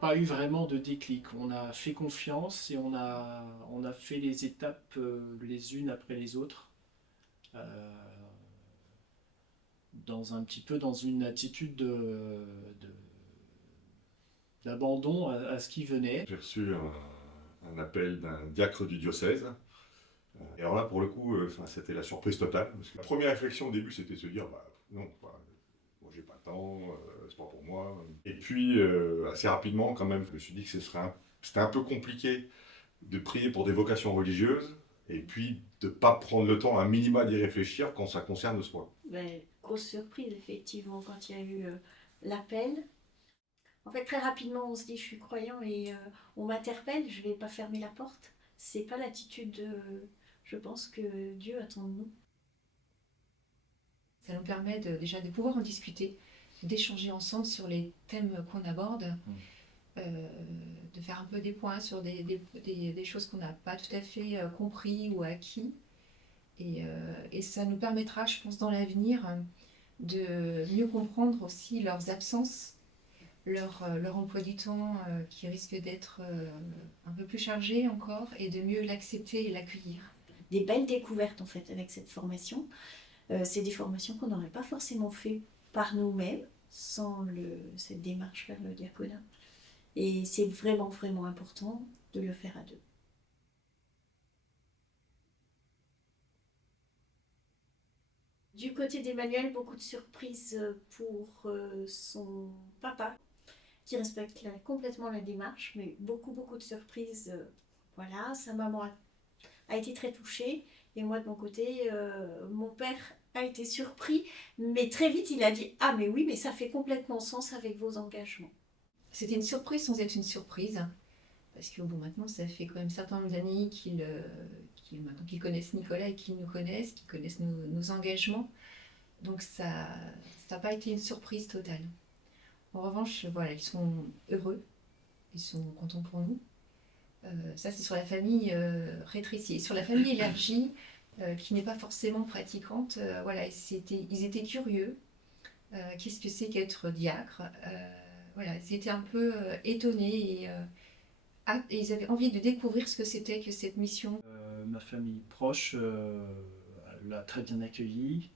pas eu vraiment de déclic. On a fait confiance et on a fait les étapes les unes après les autres, euh, un petit peu dans une attitude d'abandon à ce qui venait. J'ai reçu un appel d'un diacre du diocèse. Et alors là, pour le coup, c'était la surprise totale. Parce que la première réflexion au début, c'était de se dire, bah, non, bah, moi j'ai pas le temps, c'est pas pour moi. Et puis, assez rapidement, quand même, je me suis dit que c'était un peu compliqué de prier pour des vocations religieuses, et puis de ne pas prendre le temps, un minima, d'y réfléchir quand ça concerne soi. Ben, grosse surprise, effectivement, quand il y a eu l'appel. En fait, très rapidement, on se dit, je suis croyant et on m'interpelle, je vais pas fermer la porte. C'est pas l'attitude, je pense, que Dieu attend de nous. Ça nous permet déjà de pouvoir en discuter, d'échanger ensemble sur les thèmes qu'on aborde, de faire un peu des points sur des choses qu'on n'a pas tout à fait compris ou acquis. Et ça nous permettra, je pense, dans l'avenir, de mieux comprendre aussi leurs absences, leur emploi du temps qui risque d'être un peu plus chargé encore, et de mieux l'accepter et l'accueillir. Des belles découvertes, en fait, avec cette formation. C'est des formations qu'on n'aurait pas forcément fait par nous-mêmes, sans cette démarche vers le diaconat. Et c'est vraiment, vraiment important de le faire à deux. Du côté d'Emmanuel, beaucoup de surprises pour son papa, qui respecte complètement la démarche, mais beaucoup, beaucoup de surprises. Voilà, sa maman a été très touchée, et moi de mon côté, mon père a été surpris, mais très vite il a dit « Ah mais oui, mais ça fait complètement sens avec vos engagements ». C'était une surprise sans être une surprise, parce que bon, maintenant ça fait quand même un certain nombre d'années qu'ils connaissent Nicolas et qu'ils nous connaissent, qu'ils connaissent nos engagements, donc ça n'a pas été une surprise totale. En revanche, voilà, ils sont heureux, ils sont contents pour nous. Ça, c'est sur la famille rétrécie. Et sur la famille élargie, qui n'est pas forcément pratiquante, voilà, ils étaient curieux. Qu'est-ce que c'est qu'être diacre? Voilà, ils étaient un peu étonnés et ils avaient envie de découvrir ce que c'était que cette mission. Ma famille proche l'a très bien accueilli.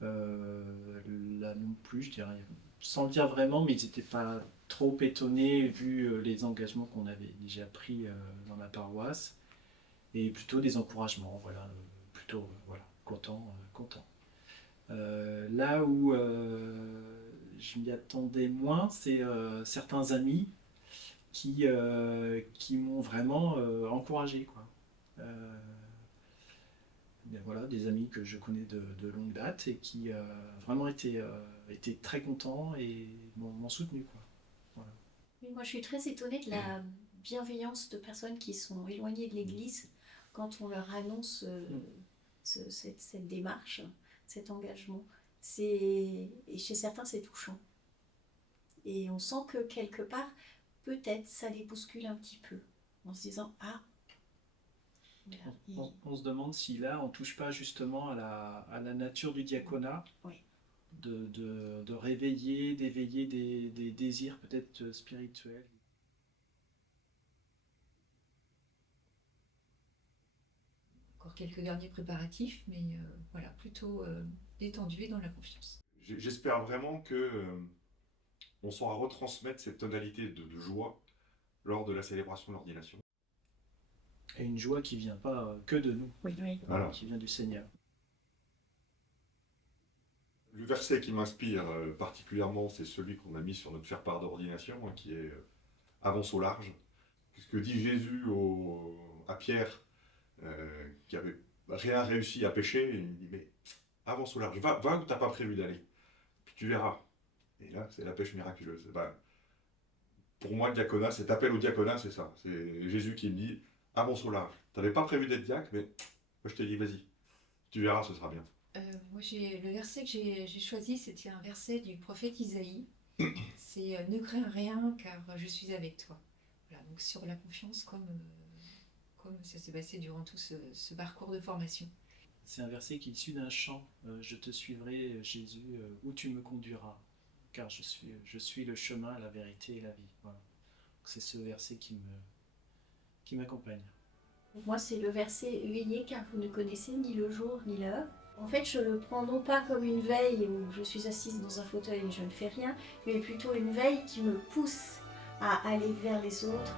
Là non plus, je dirais, sans le dire vraiment, mais ils n'étaient pas trop étonnés vu les engagements qu'on avait déjà pris dans la paroisse, et plutôt des encouragements, voilà, plutôt voilà, content. Là où je m'y attendais moins, c'est certains amis qui m'ont vraiment encouragé, quoi. Voilà, des amis que je connais de longue date et qui vraiment étaient très contents et m'ont soutenu, quoi. Voilà. Oui, moi je suis très étonnée de la bienveillance de personnes qui sont éloignées de l'Église quand on leur annonce cette démarche, cet engagement. Et chez certains c'est touchant. Et on sent que quelque part, peut-être ça les bouscule un petit peu, en se disant « Ah !» On se demande si là, on ne touche pas justement à la nature du diaconat, oui. de réveiller, d'éveiller des désirs peut-être spirituels. Encore quelques derniers préparatifs, mais voilà, plutôt détendu et dans la confiance. J'espère vraiment que on saura retransmettre cette tonalité de joie lors de la célébration de l'ordination. Et une joie qui ne vient pas que de nous, Oui. Voilà. qui vient du Seigneur. Le verset qui m'inspire particulièrement, c'est celui qu'on a mis sur notre faire-part d'ordination, hein, qui est avance au large. Ce que dit Jésus à Pierre, qui avait rien réussi à pêcher, il dit mais avance au large, va où tu n'as pas prévu d'aller, puis tu verras. Et là, c'est la pêche miraculeuse. Ben, pour moi, le diaconat, cet appel au diaconat, c'est ça. C'est Jésus qui me dit avance au large. Tu n'avais pas prévu d'être diacre, mais moi je te dis vas-y, tu verras, ce sera bien. Moi, le verset que j'ai choisi, c'était un verset du prophète Isaïe. C'est ne crains rien, car je suis avec toi. Voilà, donc sur la confiance, comme ça s'est passé durant tout ce parcours de formation. C'est un verset qui est issu d'un chant. Je te suivrai, Jésus, où tu me conduiras, car je suis le chemin, la vérité et la vie. Voilà. c'est ce verset qui m'accompagne. Moi, c'est le verset « Veillez car vous ne connaissez ni le jour ni l'heure ». En fait, je le prends non pas comme une veille où je suis assise dans un fauteuil et je ne fais rien, mais plutôt une veille qui me pousse à aller vers les autres.